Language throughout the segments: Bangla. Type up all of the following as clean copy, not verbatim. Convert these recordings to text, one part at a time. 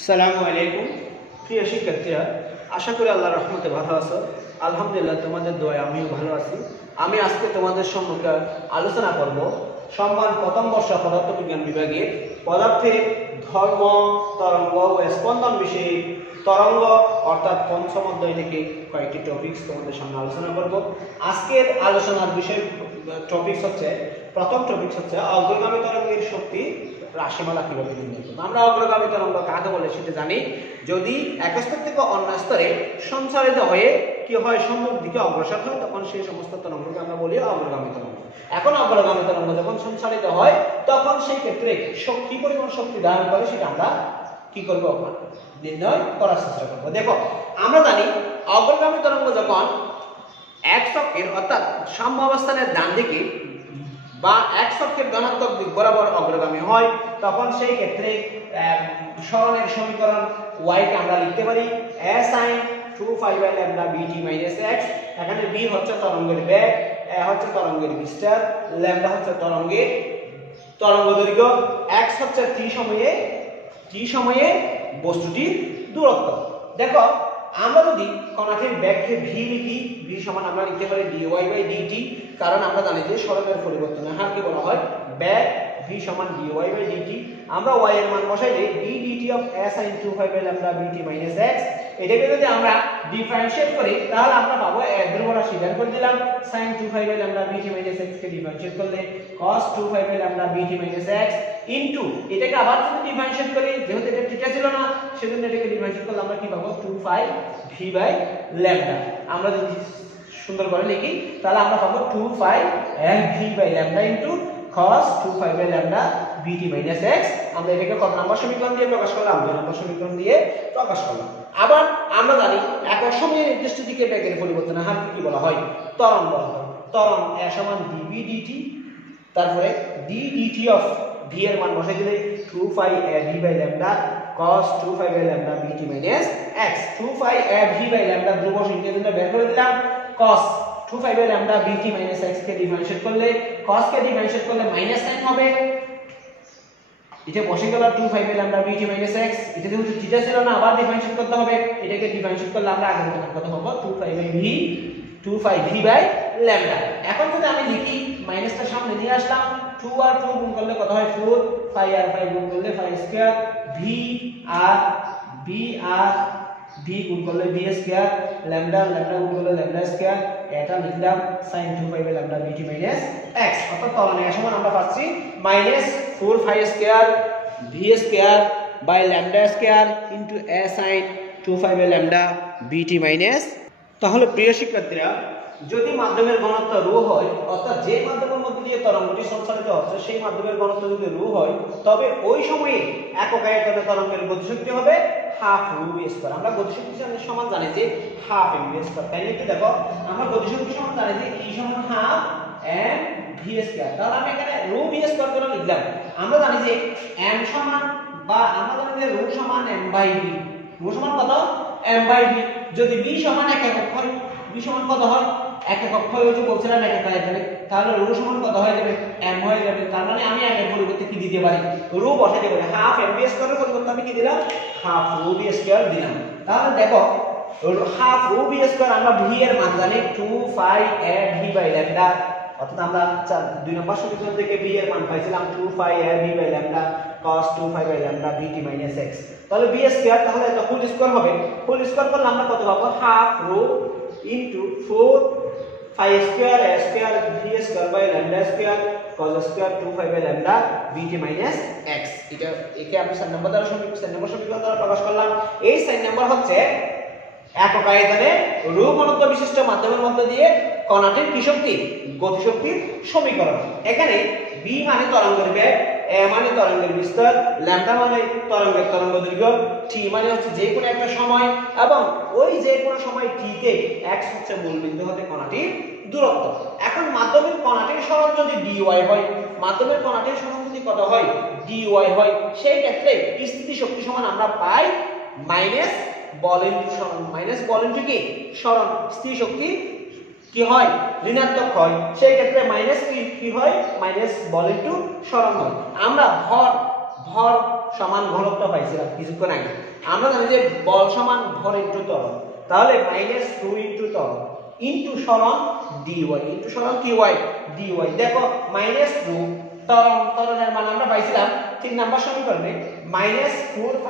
আসসালামু আলাইকুম প্রিয় শিক্ষার্থীরা, আশা করি আল্লাহর রহমতে ভালো আছো। আলহামদুলিল্লাহ, তোমাদের দোয়ায় আমিও ভালো আছি। আমি আজকে তোমাদের সম্মুখে আলোচনা করব সম্মান প্রথম বর্ষ পদার্থবিজ্ঞান বিভাগে পদার্থের ধর্ম, তরঙ্গ ও স্পন্দন বিষয়ে তরঙ্গ অর্থাৎ পঞ্চম অধ্যায় থেকে কয়েকটি টপিকস তোমাদের সামনে আলোচনা করব। আজকের আলোচনার বিষয় টপিকস হচ্ছে, প্রথম টপিকস হচ্ছে অগ্রগামী তরঙ্গের শক্তি রাশিমালা কিভাবে নির্ণয় করব। আমরা অগ্রগামী তরঙ্গ কাকে বলে সেটা জানি। যদি এক স্তর থেকে অন্য স্তরে সঞ্চারিত হয়ে কি হয়, সম্মুখ দিকে অগ্রসর হয়, তখন সেই সমস্ত তরঙ্গকে আমরা বলি অগ্রগামী তরঙ্গ। এখন অগ্রগামী তরঙ্গ যখন সঞ্চারিত হয়, তখন সেই ক্ষেত্রে শক্তি পরিমাণ শক্তি ধারণ করে সেটা আমরা কি করব, নির্ণয় করার চেষ্টা করব। দেখো, আমরা জানি অগ্রগামী তরঙ্গ যখন এক চক্রের অর্থাৎ সাম্যাবস্থানের ডান দিকে বা এক চক্রের ধনাত্মক দিক বরাবর অগ্রগামী হয়, তখন সেই ক্ষেত্রে সরণের সমীকরণ y কে আমরা লিখতে পারি a sin 2π λ bt - x। এখানে b হচ্ছে তরঙ্গের বেগ, a হচ্ছে তরঙ্গের বিস্তার, λ হচ্ছে তরঙ্গ দৈর্ঘ্য, x হচ্ছে t সময়ে বস্তুটির দূরত্ব। দেখো, আমরা যদি কণাটির বেগকে v লিখি, v সমান আমরা লিখতে পারি dy/dt, কারণ আমরা জানি যে সরণের পরিবর্তনের হারকে বলা হয় বেগ। v সমান dy/dt। আমরা y এর মান বসাইলে ddt of a sin 2π λ bt - x, এটাকে যদি আমরা ডিফারেনশিয়েট করি তাহলে আমরা পাবো a ধ্রুব রাশি বের করে দিলাম sin 2π λ bt - x কে ডিফারেনশিয়েট করলে cos 2π λ bt - x ইনটু এটাকে আবার যদি ডিফারেনশিয়েট করি, যেহেতু এটা থিটা ছিল না সেজন্য এটাকে ডিফারেনশিয়েট করলে আমরা কি পাবো 2π v/λ। আমরা যদি সুন্দর করে লিখি তাহলে আমরা পাবো 2π v/λ into cos 2π λ bt - x। আমরা এটাকে কত নম্বর সমীকরণ দিয়ে প্রকাশ করলাম? 2 নম্বর সমীকরণ দিয়ে প্রকাশ করলাম। আবার আমরা জানি একক সময়ে নির্দিষ্ট দিকে বেগের পরিবর্তনের হারকে কি বলা হয়? ত্বরণ বলা হয়। ত্বরণ a সমান dv dt, তারপরে ddt অফ v এর মান বসাই দিলে 2π v/λ cos 2π λ bt - x। 2π v/λ ধ্রুব সংখ্যার জন্য বের করে দিলাম, cos 2π λ bt - x কে ডিফারেনশিয়েট করলে cos কে ডিফারেনশিয়েট করলে মাইনাস সাইন হবে, এটা বসে গেল 2π λ bt - x। এটা যেহেতু থিটা ছিল না, আবার ডিফারেনশিয়েট করতে হবে, এটাকে ডিফারেনশিয়েট করলে আমরা আগের মতো কত পাবো 2π v/λ। এখন যদি আমি লিখি মাইনাসটা সামনে নিয়ে আসলাম, 2 আর 2 গুণ করলে কত হয় 4, 5 আর 5 গুণ করলে 5 স্কয়ার, v আর v গুণ করলে v স্কয়ার, λ গুণ করলে λ স্কয়ার, এটা লিখলাম sin 2π λ bt - x। অর্থাৎ ত্বরণে সমান আমরা পাচ্ছি -4π square v square by λ square into a sin 2π λ bt - তাহলে প্রিয় শিক্ষার্থীরা, যদি মাধ্যমের ঘনত্ব ρ হয়, অর্থাৎ যে মাধ্যমের মধ্যে দিয়ে তরঙ্গটি সঞ্চালিত হচ্ছে সেই মাধ্যমের ঘনত্ব যদি ρ হয়, তবে ওই সময়ে একক আয়তনে তরঙ্গের গতিশক্তি হবে হাফ v²। আমরা গতিশক্তি সমান জানি যে হাফ mv²। তাই একটু দেখো, আমরা গতিশক্তি সমান জানি যে E সমান হাফ mv²। তাহলে আমি এখানে ρv² করে লিখলাম। আমরা জানি যে m সমান, বা আমরা জানি যে ρ সমান m/v। ρ সমান কত? m/v। যদি v সমান এক একক হয়, v সমান কত হয়? এক একক হয়, ওই যে বলছিলাম এক একক আয়তনে, তাহলে ρ সমান কত হয়ে যাবে? m হয়ে যাবে। তার মানে আমি m এর পরিবর্তে কি দিতে পারি? ρ বসাতে পারি। হাফ mv² এর পরিবর্তে আমি কি দিলাম? হাফ ρv² দিলাম। তাহলে দেখো, হাফ ρv² আমরা v এর মান জানি 2π v/λ, অর্থাৎ আমরা 2 নম্বর সমীকরণ থেকে v এর মান পাইছিলাম 2π v/λ cos 2π λ bt - x। তাহলে v², তাহলে এটা ফুল স্কয়ার হবে। ফুল স্কয়ার করলে আমরা কত পাবো? Half ρ into 4π² a² v² by λ² cos square 2π λ bt - x। এটা একে আমি 4 নম্বর সমীকরণ দ্বারা প্রকাশ করলাম। এই 4 নম্বর হচ্ছে একক আয়তনে ρ ঘনত্ব বিশিষ্ট মাধ্যমের মধ্যে দিয়ে কণাটির কি শক্তি? গতিশক্তির সমীকরণ। এখানে v মানে তরঙ্গের বেগ, a মানে তরঙ্গের বিস্তার, λ মানে তরঙ্গের তরঙ্গ দৈর্ঘ্য, t মানে হচ্ছে যে কোনো একটা সময়, এবং ওই যে কোনো সময় t তে x হচ্ছে মূল বিন্দু হতে কণাটির দূরত্ব। এখন মাধ্যমের কণাটির সরণ যদি dy হয়, মাধ্যমের কণাটির সরণ যদি কত হয়? dy হয়, সেই ক্ষেত্রে স্থিতি শক্তি সমান আমরা পাই মাইনাস বল ইনটু সরণ। মাইনাস বল ইনটু কি? সরণ। স্থির শক্তি কি হয়? ঋণাত্মক হয়। সেই ক্ষেত্রে মাইনাস কি হয়? মাইনাস বল ইনটু সরণ হয়। আমরা ভর সমান ঘনত্ব পাইছিলাম কিছুক্ষণ আগে। আমরা জানি যে বল সমান ভর ইনটু ত্বরণ, তাহলে -2 ইনটু ত্বরণ ইনটু সরণ dy ইনটু সরণ কি y dy। দেখো -2 ত্বরণের মান আমরা পাইছিলাম 3 নাম্বার সমীকরণে -4 π²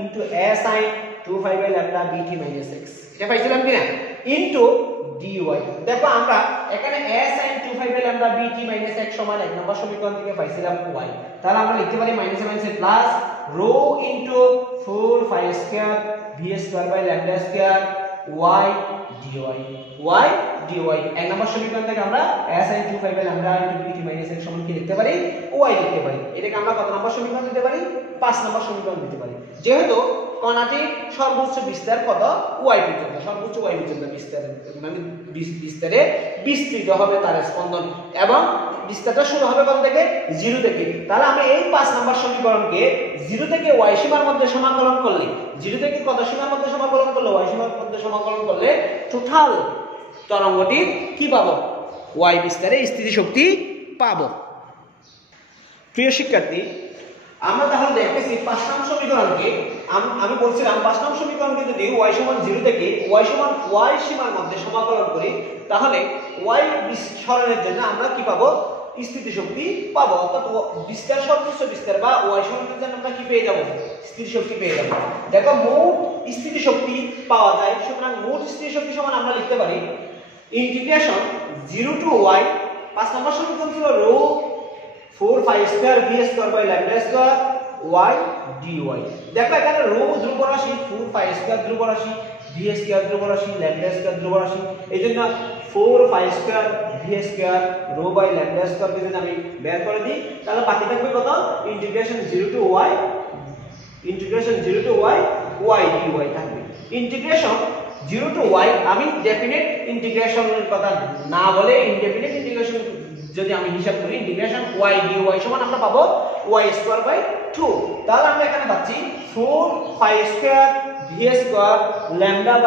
into a sin 2 π/λ bt - x, এটা পাইছিলাম কিনা, ইনটু dy। দেখো আমরা এখানে a sin 2 π/λ bt - x সমান 1 নম্বর সমীকরণ থেকে পাইছিলাম y, তাহলে আমরা লিখতে পারি মাইনাস মাইনাসে plus rho into 4 π² v² y dy y dy। 1 নম্বর সমীকরণ থেকে আমরা a sin 2 π/λ bt - x সমান কি লিখতে পারি, y লিখতে পারি। এটাকে আমরা কত নম্বর সমীকরণ দিতে পারি, 5 নম্বর সমীকরণ দিতে পারি। যেহেতু কণাটি সর্বোচ্চ বিস্তার কত y পর্যন্ত, সর্বোচ্চ y পর্যন্ত বিস্তারে মানে বিস্তারে বিস্তৃত হবে তার স্পন্দন, এবং বিস্তারটা শুরু হবে কত থেকে, 0 থেকে। তাহলে আমরা এই 5 নম্বর সমীকরণকে 0 থেকে y সীমার মধ্যে সমাকলন করলে, 0 থেকে কত সীমার মধ্যে সমাকলন করলে, y সীমার মধ্যে সমাকলন করলে টোটাল তরঙ্গটির কি পাবো, y বিস্তারে স্থিতিশক্তি পাবো। প্রিয় শিক্ষার্থী, আমরা তাহলে দেখতেছি 5 নং সমীকরণকে, আমি বলছিলাম 5 নং সমীকরণকে যদি y সমান 0 থেকে y সমান y সীমার মধ্যে সমাকলন করি, তাহলে y সরণের জন্য আমরা কি পাবো, স্থিতিশক্তি পাবো। অর্থাৎ বিস্তার সর্বোচ্চ বিস্তার বা y সরণের জন্য আমরা কি পেয়ে যাব, স্থিতিশক্তি পেয়ে যাব। দেখো মোট স্থিতিশক্তি পাওয়া যায়, সুতরাং মোট স্থিতিশক্তি সমান আমরা লিখতে পারি ইন্টিগ্রেশন 0 টু y, 5 নম্বর সমীকরণ ছিল রো 4 π² v² y dy। দেখো এখানে রো ধ্রুব রাশি, 4 π² ধ্রুব রাশি, v² ধ্রুব রাশি, λ² ধ্রুব রাশি, এইজন্য 4 π² v² রো বাই λ² কে যদি আমি বের করে দিই, তাহলে বাকি থাকবে কত, integration 0 to y y dy থাকবে। ইন্টিগ্রেশন 0 টু y আমি ডেফিনিট ইন্টিগ্রেশনের কথা না বলে ইনডেফিনিট ইন্টিগ্রেশন যদি আমি হিসাব করি, ইন্টিগ্রেশন y dy সমান আমরা পাবো y²/2। তাহলে আমরা এখানে পাচ্ছি 4 π² v² λ/v²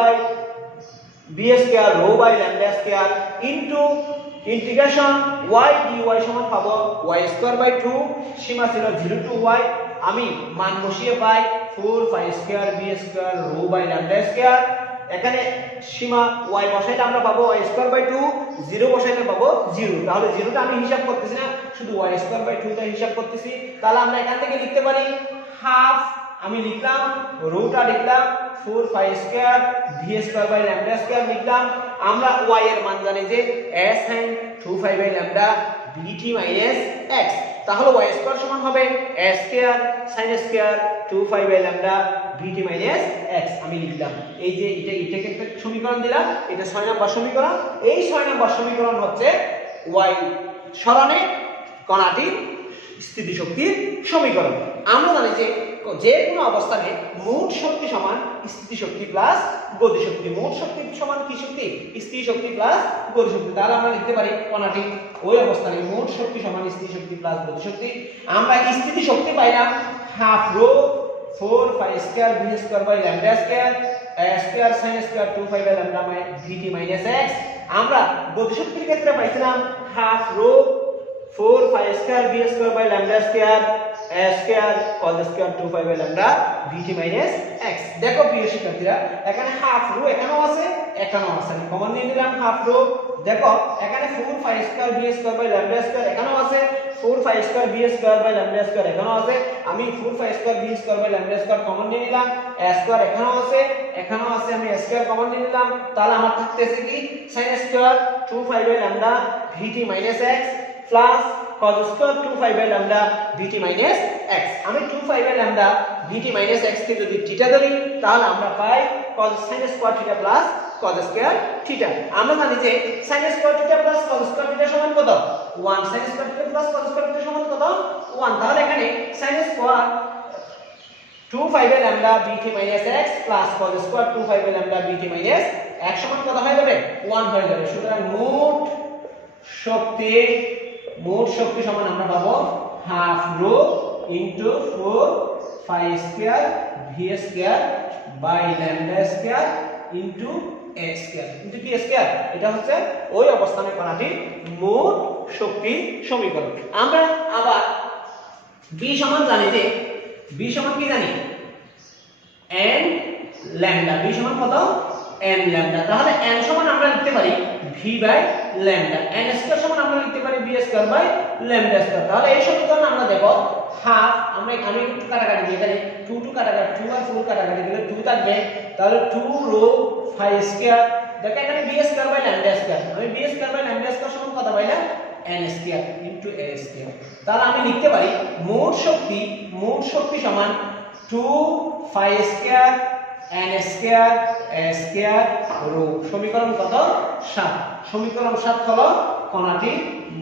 rho by λ² into integration y dy সমান পাবো y²/2, সীমা ছিল 0 টু y, আমি মান বসিয়ে পাই 4 π² v² রো বাই λ², এখানে সীমা y বসাইলে আমরা পাবো y²/2, 0 বসাইলে পাবো 0। তাহলে 0টা আমি হিসাব করতেছি না, শুধু y²/2 টা হিসাব করতেছি। তাহলে আমরা এখান থেকে লিখতে পারি হাফ, আমি লিখলাম রোটা লিখলাম 4 π² v² লিখলাম। আমরা y এর মান জানি যে a sin 2 π/λ bt - x, তাহলে y² সমান হবে a² sin² 2 π/λ bt - x আমি লিখলাম। এই যে এটাকে একটা সমীকরণ দিলাম, এটা 6 নম্বর সমীকরণ। এই 6 নম্বর সমীকরণ হচ্ছে y সরণে কণাটির স্থিতিশক্তির সমীকরণ। আমরা জানি যে কোনো অবস্থানে মোট শক্তি সমান স্থিতিশক্তি প্লাস গতিশক্তি। মোট শক্তি সমান কি শক্তি, স্থিতিশক্তি প্লাস গতিশক্তি। তাহলে আমরা লিখতে পারি কণাটি ওই অবস্থানে মোট শক্তি সমান স্থিতিশক্তি প্লাস গতিশক্তি। আমরা স্থিতিশক্তি পাইলাম half rho 4 π² v² λ² a² sin² 2 π/λ bt - x। আমরা গতিশক্তির ক্ষেত্রে পাইছিলাম half rho 4 π² v² λ² a² cos² 2 π/λ bt - x। দেখো প্রিয় শিক্ষার্থীরা, এখানে হাফ রো এখানেও আছে, এখানেও আছে, আমি কমন নিয়ে নিলাম হাফ রো। দেখো এখানে 4 π² v² λ² এখানেও আছে, 4 π² v² λ² এখানেও আছে, আমি 4 π² v² λ² কমন নিয়ে নিলাম, a² এখানেও আছে, এখানেও আছে, আমি a² কমন নিয়ে নিলাম। তাহলে আমার থাকতেছে কি sin² 2 π/λ bt - x plus cos² 2 π/λ bt - x। আমি 2 π/λ bt - x কে যদি থিটা ধরি, তাহলে আমরা পাই sin² θ প্লাস cos² θ। আমরা জানি যে sin² θ প্লাস cos² θ সমান কত, 1। sin² θ প্লাস cos² θ সমান কত, 1। তাহলে এখানে sin² 2 π/λ bt - x plus cos² 2 π/λ bt - x সমান কত হয়ে যাবে, 1 হয়ে যাবে। সুতরাং মোট শক্তি সমান আমরা পাবো half rho into 4 π² v² by λ² into a² into কি a², এটা হচ্ছে ওই অবস্থানে কণাটির মোট শক্তি সমীকরণ। আমরা আবার বি সমান জানি যে বি সমান কি জানি n ল্যামডা। বি সমান কত n ল্যামডা। তাহলে n সমান আমরা লিখতে পারি v by lambda. n square সমান আমরা লিখতে পারি v square by lambda square. তাহলে এই সমীকরণ আমরা দেখব হাফ, আমি একটু কাটাকাটি দিয়ে এখানে 2 2 কাটাকাটি 2 আর 4 কাটাকাটি দিলে 2 থাকবে, তাহলে 2 রো 5 স্কয়ার। দেখো এখানে b square by lambda square, আমি b square by lambda square সমান কত পাইলাম n square into a square. তাহলে আমি লিখতে পারি মোট শক্তি সমান 2 5 square n square a square rho. সমীকরণ কত 7। সমীকরণ 7 হলো কণাটির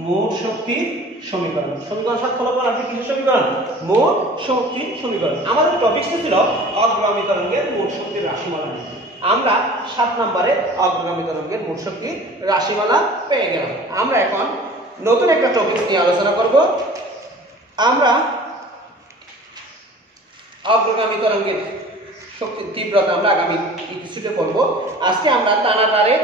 মোট শক্তির সমীকরণ। সমীকরণ 7 হলো কণাটির কি সমীকরণ? মোট শক্তির সমীকরণ। আমাদের টপিকটা ছিল অগ্রগামী তরঙ্গের মোট শক্তির রাশিমালা। আমরা 7 নম্বরে অগ্রগামী তরঙ্গের মোট শক্তির রাশিমালা পেয়ে গেলাম। আমরা এখন নতুন একটা টপিক নিয়ে আলোচনা করব। আমরা অগ্রগামী তরঙ্গের শক্তির তীব্রতা আমরা আগামী এপিসোডে করব। আজকে আমরা টানাটারের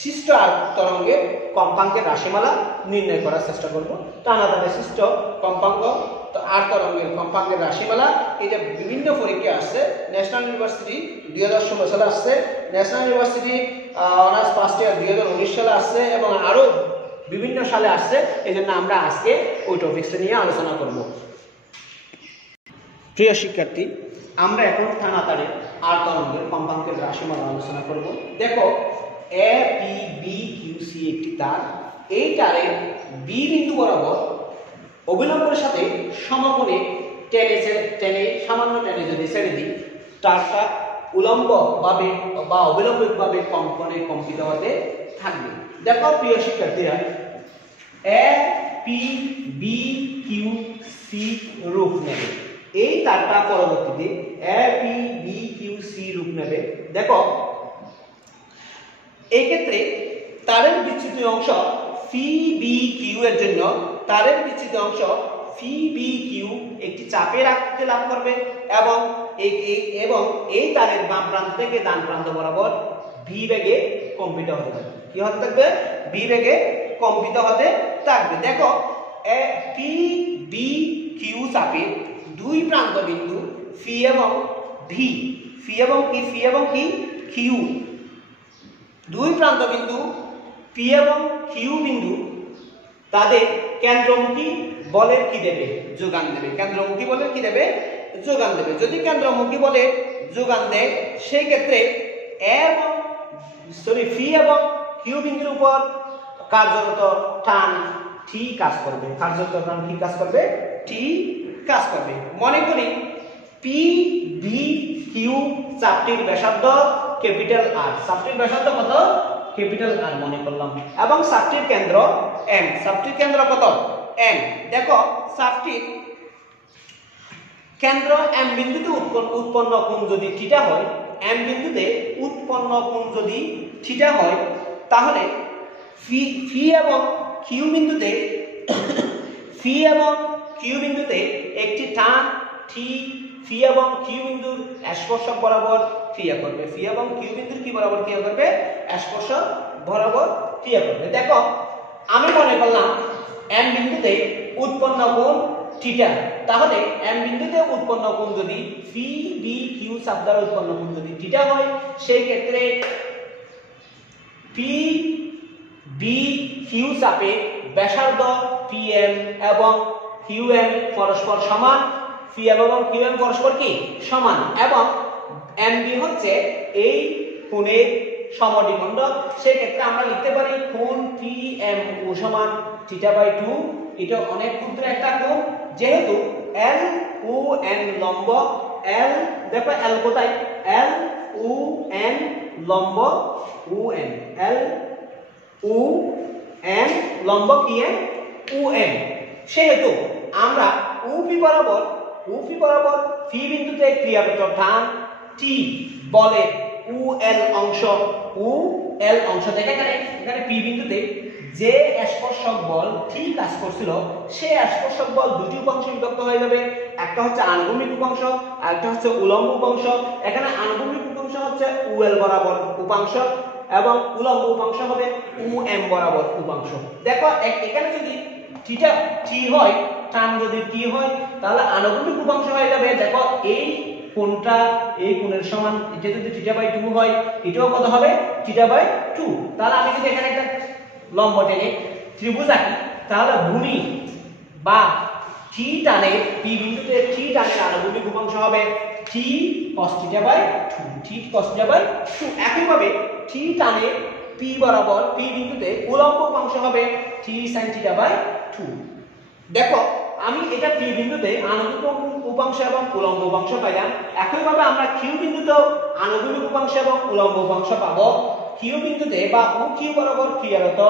সৃষ্ট আর তরঙ্গের কম্পাঙ্কের রাশিমালা নির্ণয় করার চেষ্টা করব। টানাটারের সৃষ্ট কম্পাঙ্ক আর তরঙ্গের কম্পাঙ্কের রাশিমালা এটা বিভিন্ন পরীক্ষায় আসছে। ন্যাশনাল ইউনিভার্সিটি 2016 সালে আসছে, national university honours first year 2019 সালে আসছে এবং আরো বিভিন্ন সালে আসছে। এজন্য আমরা আজকে ওই টপিকস নিয়ে আলোচনা করব। প্রিয় শিক্ষার্থী, আমরা এখন টানাটারের আর তরঙ্গের কম্পাঙ্কের রাশিমালা আলোচনা করব। দেখো A P B Q C একটি তার। এই তারে বি বিন্দু বরাবর অবিলম্বের সাথে সমকোণে টেনে সামান্য টেনে যদি ছেড়ে দিই, তারটা উলম্ব ভাবে বা অবিলম্বিতভাবে কম্পনে কম্পিত হতে থাকবে। দেখো প্রিয় শিক্ষার্থীরা, A P B Q C রূপ নেবে। এই তারটা পরবর্তীতে A P B Q C রূপ নেবে। দেখো এই ক্ষেত্রে তারের বিচ্যুত অংশ ফি বি কিউ এর জন্য তারের বিচ্যুত অংশ ফি বি কিউ একটি চাপের আকৃতি লাভ করবে এবং এই তারের বাম প্রান্ত থেকে ডান প্রান্ত বরাবর ভি বেগে কম্পিত হতে থাকবে। কি হতে থাকবে? ভি বেগে কম্পিত হতে থাকবে। দেখো পি বি কিউ চাপের দুই প্রান্ত বিন্দু ফি এবং ভি, ফি এবং কি কিউ, দুই প্রান্ত বিন্দু পি এবং কিউ বিন্দু তাদের কেন্দ্রমুখী বলের কি দেবে? যোগান দেবে। কেন্দ্রমুখী বলের কি দেবে? যোগান দেবে। যদি কেন্দ্রমুখী বলের যোগান দেয় সেই ক্ষেত্রে ফি এবং কিউ বিন্দুর উপর কার্যরত টান টি কাজ করবে। কার্যরত টান কি কাজ করবে? টি কাজ করবে। মনে করি পি বি কিউ চাপটির ব্যাসার্ধ ক্যাপিটাল আর। চাপটির ব্যাসার্ধ কত? ক্যাপিটাল আর মনে করলাম এবং চাপটির কেন্দ্র এম। চাপটির কেন্দ্র কত? এম। দেখো চাপটির কেন্দ্র এম বিন্দুতে উৎপন্ন কোণ যদি থিটা হয়, এম বিন্দুতে উৎপন্ন কোণ যদি থিটা হয়, তাহলে ফি এবং কিউ বিন্দুতে একটি টান টি ফি এবং কিউ বিন্দুর স্পর্শক বরাবর ক্রিয়া করবে। ফি এবং কিউ বিন্দুর কি বরাবর ক্রিয়া করবে? স্পর্শক বরাবর ক্রিয়া করবে। দেখো আমি মনে করলাম এম বিন্দুতে উৎপন্ন কোণ থিটা, তাহলে এম বিন্দুতে উৎপন্ন কোণ যদি ফি বি কিউ চাপ দ্বারা উৎপন্ন কোণ যদি থিটা হয়, সেই ক্ষেত্রে পি বি কিউ চাপে ব্যাসার্ধ পি এম এবং কিউ এম পরস্পর সমান। পি এম এবং কিউ এম পরস্পর কি সমান এবং এম বি হচ্ছে এই কোণের সমদ্বিখণ্ড। সেই ক্ষেত্রে আমরা লিখতে পারি কোণ পি এম ও সমান থিটা বাই 2। এটা অনেক ক্ষুদ্র একটা কোণ, যেহেতু এল ও এন লম্ব। এল দেখো এল কোথায়? এল ও এন লম্ব ও এন। এল ও এন লম্ব কি এন ও এন। সেহেতু আমরা ওপি বরাবর ফি বিন্দুতে ক্রিয়াপেত্র টান টি বলে ও এল অংশ থেকে এখানে পি বিন্দুতে যে স্পর্শক বল ঠিক কাজ করছিল, সেই স্পর্শক বল দুটি উপাংশ বিভক্ত হয়ে যাবে। একটা হচ্ছে আনুভূমিক উপাংশ আর একটা হচ্ছে উলম্ব উপাংশ। এখানে আনুভূমিক উপাংশ হচ্ছে উএল বরাবর উপাংশ এবং উলম্ব উপাংশ হবে উ এম বরাবর উপাংশ। দেখো এখানে যদি থিটা টি হয়, টান যদি টি হয় তাহলে আনুভূমিক উপাংশ হয়ে যাবে দেখো এই কোণটা এই কোণের সমান, এটা যদি থিটা বাই 2 হয় এটাও কত হবে থিটা বাই 2। তাহলে আমি যদি এখানে একটা লম্ব টেনে ত্রিভুজ আঁকি তাহলে ভূমি বা থি টানে পি বিন্দুতে থি টানে আনুভূমিক উপাংশ হবে থি cos থিটা বাই 2, থি cos থিটা বাই 2। একইভাবে থি টানে পি বরাবর পি বিন্দুতে উলম্ব উপাংশ হবে থি sin থিটা বাই 2। দেখো আমি এটা পি বিন্দুতে আনুভূমিক উপাংশ এবং উলম্ব উপাংশ পাইলাম। একইভাবে আমরা কিউ বিন্দুতেও আনুভূমিক উপাংশ এবং উলম্ব উপাংশ পাবো। কিউ বিন্দুতে বা ও কিউ বরাবর ক্রিয়ারত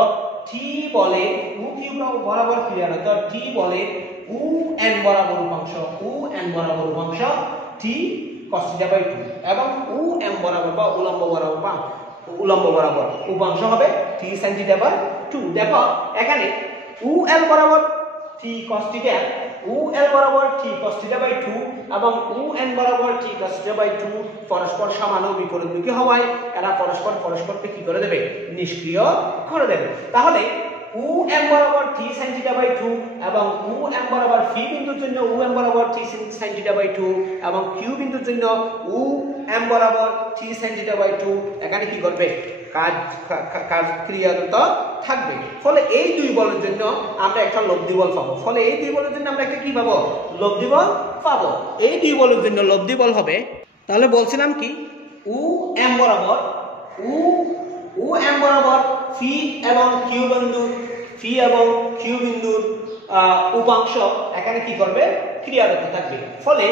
টি বলে, ও কিউ বরাবর ক্রিয়ারত টি বলে ও এন বরাবর উপাংশ, ও এন বরাবর উপাংশ টি cos থিটা বাই 2 এবং ও এম বরাবর বা উলম্ব বরাবর উপাংশ হবে টি sin থিটা বাই 2। দেখো এখানে ও এল বরাবর টি cos থিটা, ও এল বরাবর টি cos থিটা বাই 2 এবং ও এন বরাবর টি cos থিটা বাই 2 পরস্পর সমান ও বিপরীতমুখী হওয়ায় এরা পরস্পরকে কি করে দেবে নিষ্ক্রিয় করে দেবে। তাহলে ও এম বরাবর টি sin থিটা বাই 2 এবং ও এম বরাবর ফি বিন্দুর জন্য ও এম বরাবর টি sin থিটা বাই 2 এবং কিউ বিন্দুর জন্য ও এম বরাবর টি sin থিটা বাই 2 এখানে কি করবে কাজ ক্রিয়ারত থাকবে। ফলে এই দুই বলের জন্য আমরা একটা লব্ধি বল পাবো। ফলে এই দুই বলের জন্য আমরা একটা কি পাবো লব্ধি বল পাবো। এই দুই বলের জন্য লব্ধি বল হবে, তাহলে বলছিলাম কি ও এম বরাবর ও এম বরাবর ফি এবং কিউ বিন্দুর উপাংশ এখানে কি করবে ক্রিয়ারত থাকবে। ফলে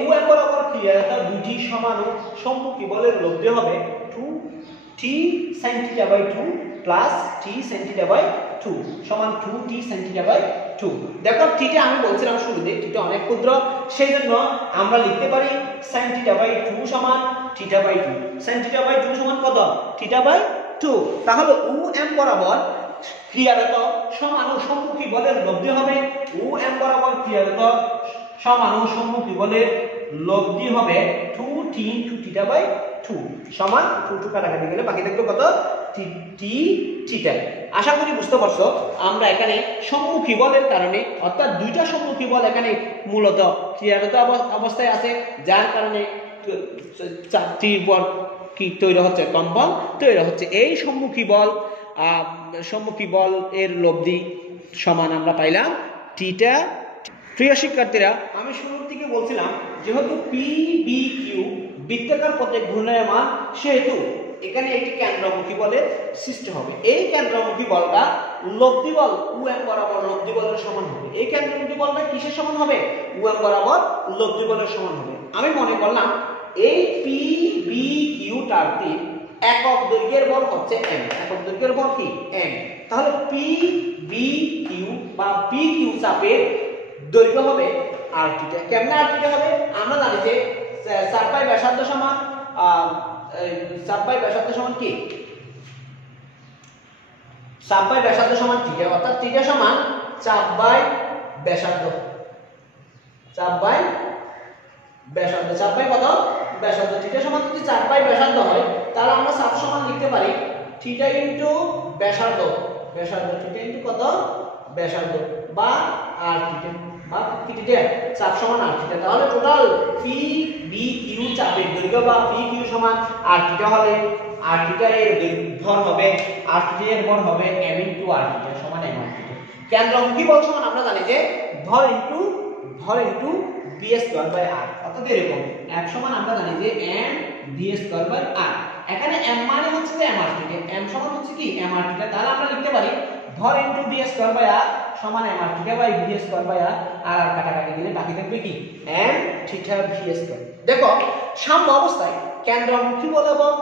ও এম বরাবর ক্রিয়ারত দুটি সমান ও সম্মুখী বলের লব্ধি হবে 2t sin theta by 2 plus t sin theta by 2 সমান 2t sin থিটা বাই 2। দেখো থিটা আমি বলছিলাম শুরুতে থিটা অনেক ক্ষুদ্র, সেই জন্য আমরা লিখতে পারি sin থিটা বাই 2 সমান theta by 2। sin theta by 2 সমান কত থিটা বাই 2। তাহলে ও এম বরাবর ক্রিয়ারত সমান ও সম্মুখী বলের লব্ধি হবে ও এম বরাবর ক্রিয়ারত সমান ও সম্মুখী বলের লব্ধি হবে 2t থিটা বাই 2 সমান 2 কাটাকাটি গেলে বাকি থাকবে কত t থিটা। আশা করি বুঝতে পারছো আমরা এখানে সম্মুখী বলের কারণে অর্থাৎ দুইটা সম্মুখী বল এখানে মূলত ক্রিয়ারত অবস্থায় আছে, যার কারণে চারটির পর কি তৈরি হচ্ছে কম্পন তৈরি হচ্ছে। এই সম্মুখী বল এর লব্ধি সমান আমরা পাইলাম থিটা। প্রিয় শিক্ষার্থীরা, আমি শুরুর দিকে বলছিলাম যেহেতু পি বি কিউ বৃত্তাকার পথে ঘূর্ণায়মান সেহেতু এখানে একটি কেন্দ্রমুখী বলের সৃষ্টি হবে। এই কেন্দ্রমুখী বলটা লব্ধি বল ও এম বরাবর লব্ধি বলের সমান হবে। এই কেন্দ্রমুখী বলটা কিসের সমান হবে ও এম বরাবর লব্ধি বলের সমান হবে। আমি মনে করলাম এই পি বি কিউ টারটি একক দৈর্ঘ্যের বল হচ্ছে m, একক দৈর্ঘ্যের বল কি m। তাহলে পি বি কিউ বা পি কিউ চাপের দৈর্ঘ্য হবে r থিটা। কেমনে r থিটা হবে আমরা জানি যে চাপ বাই ব্যাসার্ধ সমান কি চাপ বাই ব্যাসার্ধ সমান থিটা, অর্থাৎ থিটা সমান চাপ বাই ব্যাসার্ধ, চাপ বাই কত ব্যাসার্ধ। থিটা সমান যদি চাপ বাই ব্যাসার্ধ হয় তাহলে আমরা চাপ সমান লিখতে পারি থিটা ইনটু ব্যাসার্ধ, থিটা ইনটু কত ব্যাসার্ধ বা r থিটা বা থিটা চাপ সমান r থিটা। তাহলে টোটাল পি বি কিউ চাপের দৈর্ঘ্য বা পি কিউ সমান r থিটা হলে r থিটা এর ভর হবে m ইনটু r থিটা সমান m r থিটা। কেন্দ্রমুখী বল সমান আমরা জানি যে ভর into b square by r, অর্থাৎ এরকম f সমান আমরা জানি যে m d square by r। এখানে m মানে হচ্ছে যে m r থিটা, m সমান হচ্ছে কি m r থিটা। তাহলে আমরা লিখতে পারি ভর into b square by r সমান m r theta by b square by r, আর কাটাকাটি দিলে বাকি থাকবে কি m থিটা v স্কয়ার। দেখো সাম্য অবস্থায় কেন্দ্রমুখী বল এবং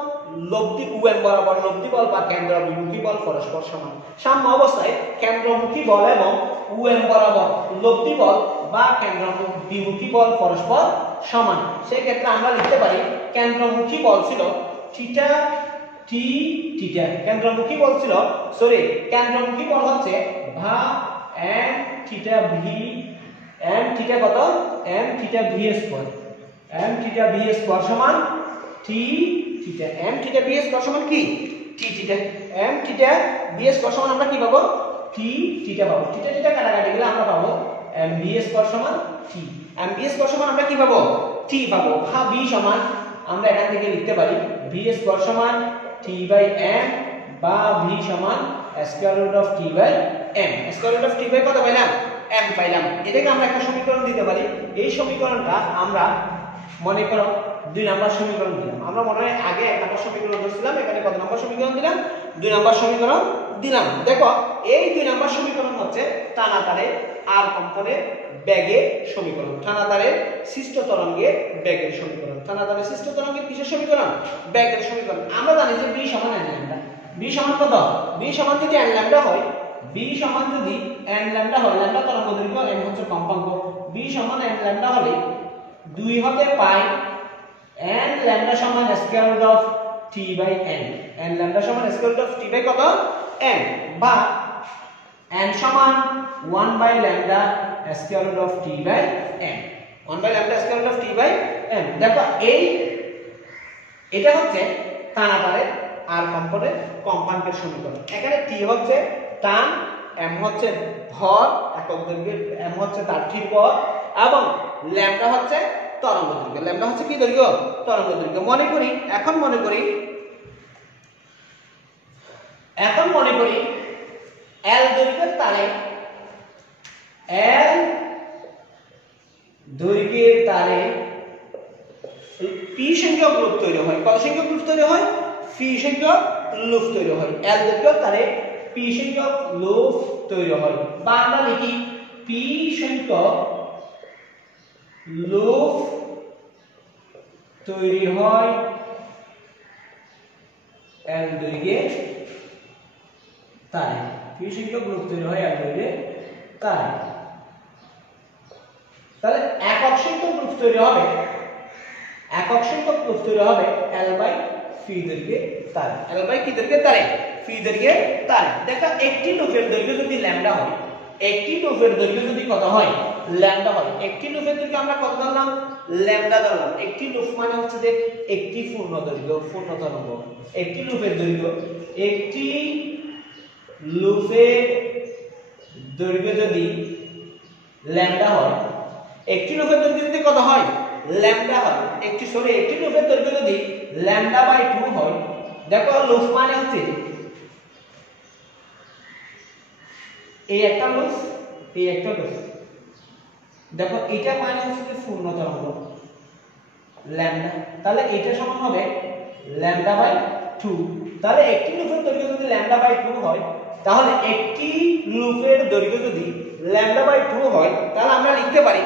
লব্ধি ও এম বরাবর লব্ধি বল বা কেন্দ্রবিমুখী বল পরস্পর সমান। সাম্য অবস্থায় কেন্দ্রমুখী বল এবং ও এম বরাবর লব্ধি বল বা কেন্দ্রবিমুখী বল পরস্পর সমান। সেই ক্ষেত্রে আমরা লিখতে পারি কেন্দ্রমুখী বল ছিল থিটা টি থিটা, কেন্দ্রমুখী বল হচ্ছে ভা m থিটা কত m থিটা v স্কয়ার সমান t theta. m theta v square সমান কি t theta, m theta v square সমান আমরা কি পাবো t টি টিটা পাবো, টিটা টিটা কাটাকাটি গেলে আমরা পাবো বি স্কয়ার সমান টি। বি স্কয়ার সমান আমরা কি পাবো? টি পাবো। হ্যাঁ, বি সমান আমরা এখান থেকে লিখতে পারি বি স্কয়ার সমান টি বাই এম, বা ভি সমান square root of T by M. Square root of T by কত পাইলাম? এম পাইলাম। এটাকে আমরা একটা সমীকরণ দিতে পারি। এই সমীকরণটা আমরা মনে করো 2 নাম্বার সমীকরণ দিলাম। আমরা মনে হয় আগে 1 নাম্বার সমীকরণ ধরছিলাম, এখানে কত নাম্বার সমীকরণ দিলাম? 2 নাম্বার সমীকরণ দিলাম। দেখো এই 2 নাম্বার সমীকরণ হচ্ছে টানা তারে আর কম্পনে বেগের সমীকরণ, টানা তারে সৃষ্ট তরঙ্গের বেগের সমীকরণ। টানা তারে সৃষ্ট তরঙ্গের কিসের সমীকরণ? বেগের সমীকরণ। আমরা জানি যে b সমান n ল্যাম্ডা। b সমান কত? b সমান যদি n ল্যাম্ডা হয়, b সমান যদি n ল্যাম্ডা হয়, ল্যাম্ডা তরঙ্গ দৈর্ঘ্য, n হচ্ছে কম্পাঙ্ক, b সমান n ল্যাম্ডা হলে 2 হতে পাই n ল্যাম্ডা সমান square root of t by n। n lambda সমান square root of t by কত? n, বা n সমান 1 by lambda square root of t by n। 1 by lambda square root of t by n। দেখো এটা হচ্ছে টানা তারে আর কম্পাঙ্কের সমীকরণ। এখানে t হচ্ছে টান, m হচ্ছে ভর একক দৈর্ঘ্যের, m হচ্ছে তার ঠিক ভর, এবং ল্যাম্ডা হচ্ছে তরঙ্গ দৈর্ঘ্য। ল্যাম্ডা হচ্ছে কি দৈর্ঘ্য? তরঙ্গ দৈর্ঘ্য। এখন মনে করি L দৈর্ঘ্যের তারে p সংখ্যক লুপ তৈরি হয়। কত সংখ্যক লুপ তৈরি হয়? p সংখ্যক লুপ তৈরি হয়। L দৈর্ঘ্যের তারে p সংখ্যক লুপ তৈরি হয়, বা আমরা লিখি p সংখ্যক লুপ তৈরি হয় L দৈর্ঘ্যের তারে। p সংখ্যক লুপ তৈরি হয় L দৈর্ঘ্যের তারে। তাহলে একক সংখ্যক লুপ তৈরি হবে L বাই ফি দৈর্ঘ্যের তারে। L বাই কি দৈর্ঘ্যের তারে? ফি দৈর্ঘ্যের তারে। দেখো একটি লুপের দৈর্ঘ্য যদি ল্যাম্ডা হয়, একটি লুপের দৈর্ঘ্য যদি কত হয়? ল্যাম্ডা হয়। একটি লুপের দৈর্ঘ্য আমরা কত ধরলাম? ল্যাম্ডা ধরলাম। একটি লুপ মানে হচ্ছে যে একটি পূর্ণ দৈর্ঘ্য, পূর্ণ তরঙ্গ। একটি লুপের দৈর্ঘ্য যদি ল্যাম্ডা হয়, একটি লুপের দৈর্ঘ্য যদি কত হয়? ল্যাম্ডা হয়। একটি লুপের দৈর্ঘ্য যদি ল্যাম্ডা বাই 2 হয়, দেখো লুপ মানে হচ্ছে এই একটা লুপ, এই একটা লুপ। দেখো এটা মানে হচ্ছে যে পূর্ণ তরঙ্গ ল্যাম্ডা, তাহলে এটা সমান হবে ল্যাম্ডা বাই 2। তাহলে একটি লুপের দৈর্ঘ্য যদি ল্যাম্ডা বাই 2 হয়, তাহলে একটি লুপের দৈর্ঘ্য যদি ল্যাম্ডা বাই 2 হয়, তাহলে আমরা লিখতে পারি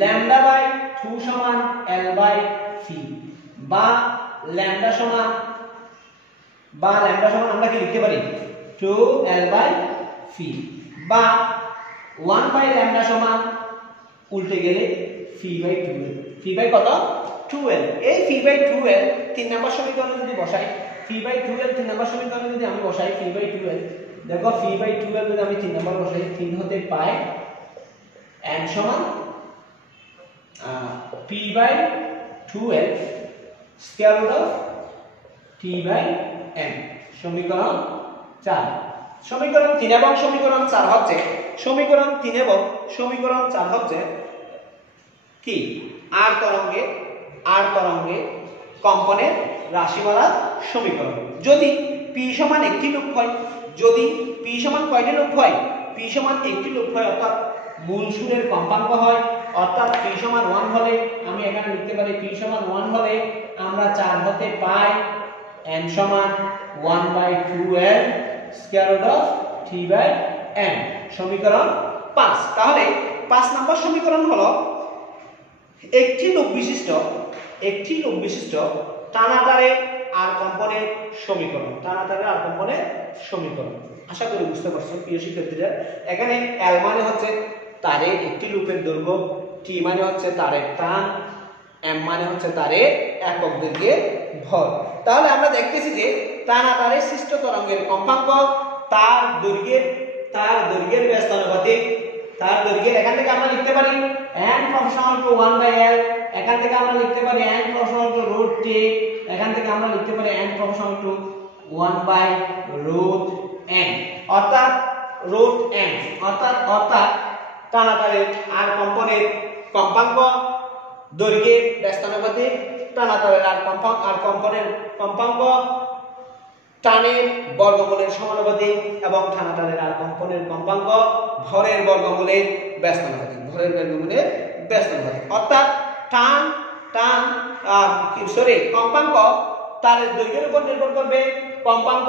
ল্যাম্ডা বাই 2 সমান L বাই ফি, বা ল্যাম্ডা সমান আমরা কি লিখতে পারি? 2L বাই ফি, বা 1 বাই ল্যাম্ডা সমান উল্টে গেলে ফি বাই 2L। ফি বাই কত? 2L। এই ফি বাই 2L 3 নাম্বার সমীকরণে যদি বসাই, ফি বাই 2L 3 নাম্বার সমীকরণে যদি আমি বসাই ফি বাই 2L, দেখো ফি বাই 2L যদি আমি 3 নাম্বার বসাই, 3 হতে পাই n সমান p by 2L square root of t by n। সমীকরণ 4। সমীকরণ 3 এবং সমীকরণ 4 হচ্ছে কি? আর তরঙ্গে কম্পনের রাশিমালার সমীকরণ। যদি p সমান একটি লুপ হয়, যদি p সমান কয়টি লুপ হয়? p সমান একটি লুপ হয়, অর্থাৎ মূল সুরের কম্পাঙ্ক হয়, অর্থাৎ p সমান 1 হলে আমি এখানে লিখতে পারি p সমান 1 হলে আমরা 4 হতে পাই n সমান 1 by 2L square root of t by n। সমীকরণ 5। তাহলে 5 নম্বর সমীকরণ হলো একটি লুপ বিশিষ্ট টানা তারে আর কম্পনের সমীকরণ। আশা করি বুঝতে পারছো প্রিয় শিক্ষার্থীরা। এখানে L মানে হচ্ছে তারের একটি লুপের দৈর্ঘ্য, T মানে হচ্ছে তারের টান, M মানে হচ্ছে তারের একক দৈর্ঘ্যের ভর। তাহলে আমরা দেখতেছি যে টানা তারের সৃষ্ট তরঙ্গের কম্পাঙ্ক তার দৈর্ঘ্যের ব্যস্ত আনুপাতিক। তার দৈর্ঘ্যের এখান থেকে আমরা লিখতে পারি n proportional to 1 by L, এখান থেকে আমরা লিখতে পারি n প্রপোর্শনাল টু √T, এখান থেকে আমরা লিখতে পারি n প্রপোর্শনাল টু 1/√n অর্থাৎ √n অর্থাৎ টানাটানের আর কম্পনের কম্পাঙ্ক দৈর্ঘ্যের ব্যস্তানুপাতিক টানাটানের আর কম্পনের কম্পাঙ্ক টানের বর্গমূলের সমানুপাতিক এবং টানাটানের আর কম্পনের কম্পাঙ্ক ভরের বর্গমূলের ব্যস্তানুপাতিক অর্থাৎ কম্পাঙ্ক টানের দৈর্ঘ্যের উপর নির্ভর করবে, কম্পাঙ্ক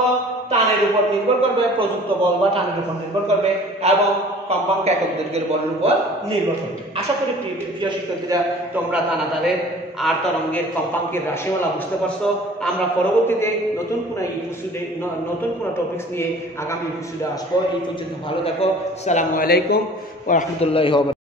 টানের উপর নির্ভর করবে, প্রযুক্ত বল বা টানের উপর নির্ভর করবে এবং কম্পাঙ্ক একক দৈর্ঘ্যের বলের উপর নির্ভর করবে। আশা করি প্রিয় শিক্ষার্থীরা তোমরা টানাটানের আর তরঙ্গের কম্পাঙ্কের রাশিমালা বুঝতে পারছো। আমরা পরবর্তীতে নতুন কোনো টপিকস নিয়ে আগামী এপিসোডে আসবো। এই পর্যন্ত ভালো থাকো। আসসালামু আলাইকুম ওয়া রাহমাতুল্লাহি ওয়া বারাকাতুহু।